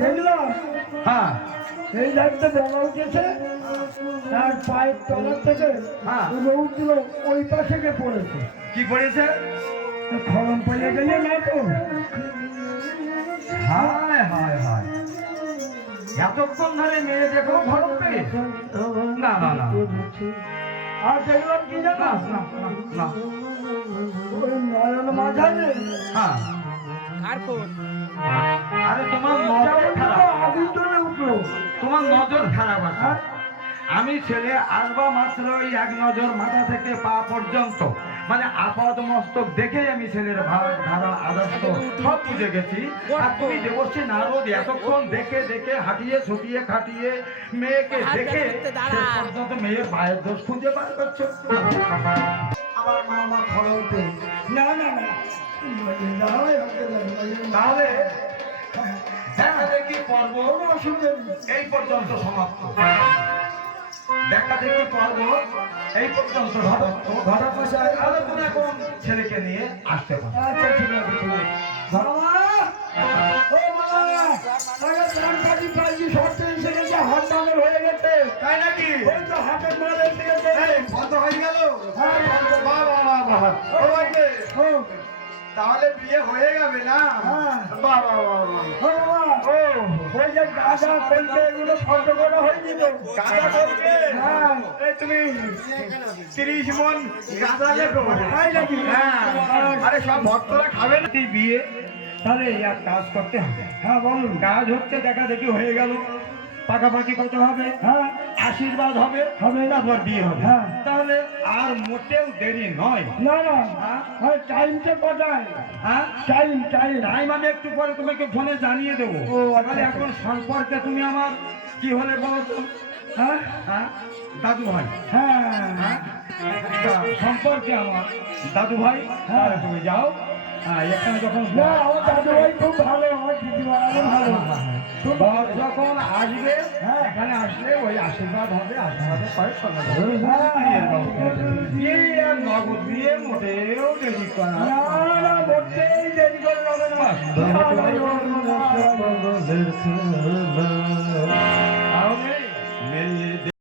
দেখলাম হ্যাঁ এই লাইটটা বলা উঠেছে তার পায়ের তলার থেকে হ্যাঁ। রৌদ্র ওই পাশে গিয়ে পড়েছে। কি পড়েছে? খরম পেয়ে গেলে না তো। হায় হায় হায়, এতক্ষণ ধরে মেয়ে দেখো ঘরম পেয়ে? না না না, আর দেখলাম কি জানো, না না না। ওই নয়ন মাঝারে হ্যাঁ, আরে তোমার নজর খারাপ, আগুন চলে উঠলো। তোমার নজর খারাপ আছে। আমি ছেলে আসবা মাত্র ওই এক নজর মাথা থেকে পা পর্যন্ত মানে আপাত মস্তক দেখে আমি ছেলের ধারা আদর্শ সব বুঝে গেছি। আর তুমি দেবশ্রী নারদ এতক্ষণ দেখে দেখে হাঁটিয়ে ছুটিয়ে খাটিয়ে মেয়েকে দেখে শেষ পর্যন্ত মেয়ের পায়ের দোষ খুঁজে বার করছো। আমার মা মা খরম পেয়ে না না না তাহলে দেখা দেখি পর্ব এই পর্যন্ত সমাপ্ত। দেখা দেখি পর্ব এই পর্যন্ত সমাপ্ত। ঘটা পয়সায় তাহলে তুমি এখন ছেলেকে নিয়ে আসতে পারো। আচ্ছা ঠিক আছে ঠিক আছে। বাবা ও বাবা আরে প্রাণ কাটি পাইছি শর্তে এসে গেছে, হাত ডাঙর হয়ে গেছে। তাই নাকি? ওই তো হাতের মাল এসে গেছে। এই বন্ধ হয়ে গেল? হ্যাঁ বাহ বাহ বাহ বাহ। ও ভাইকে, ও তাহলে বিয়ে হয়ে যাবে না? হ্যাঁ। বাহ বাহ বাহ বাহ। ও বাবা ও ওই যে গাঁদা কলকে এগুলো ফটো করা হয়নি তো। গাঁদা করবে? হ্যাঁ এই তুমি 30 মন গাঁদা লেখো। তাই নাকি? হ্যাঁ। আরে সব ভক্তরা খাবে না এই বিয়ে। তাহলে এক কাজ করতে হবে। হ্যাঁ বলুন। কাজ হচ্ছে দেখা দেখি হয়ে গেল, পাকাপাকি কত হবে, হ্যাঁ আশীর্বাদ হবে, হবে। তারপর বিয়ে হবে। হ্যাঁ। তাহলে আর মোটেও দেরি নয়। না না হ্যাঁ? হ্যাঁ টাইমটা কটায়? হ্যাঁ, টাইম টাইম টাইম আমি একটু পরে তোমাকে ফোনে জানিয়ে দেবো। ও, আচ্ছা, তাহলে এখন সম্পর্কে তুমি আমার কি হলে বলো তো? হ্যাঁ হ্যাঁ, দাদু ভাই। হ্যাঁ হ্যাঁ, তা সম্পর্কে আমার দাদু ভাই। হ্যাঁ। তুমি যাও। হ্যাঁ, এখানে যখন না আমার দাদু ভাই খুব ভালো, আমার দিদিমা ভালো। বর যখন আসবে, হ্যাঁ। এখানে আসলে ওই আশীর্বাদ হবে, আশীর্বাদের পরে চলে যাবে। হ্যাঁ। বিয়ে আর নগদ বিয়ে মোটেও দেরি করা না না মোটেই দেরি করে হবে না। তাহলে মেয়ে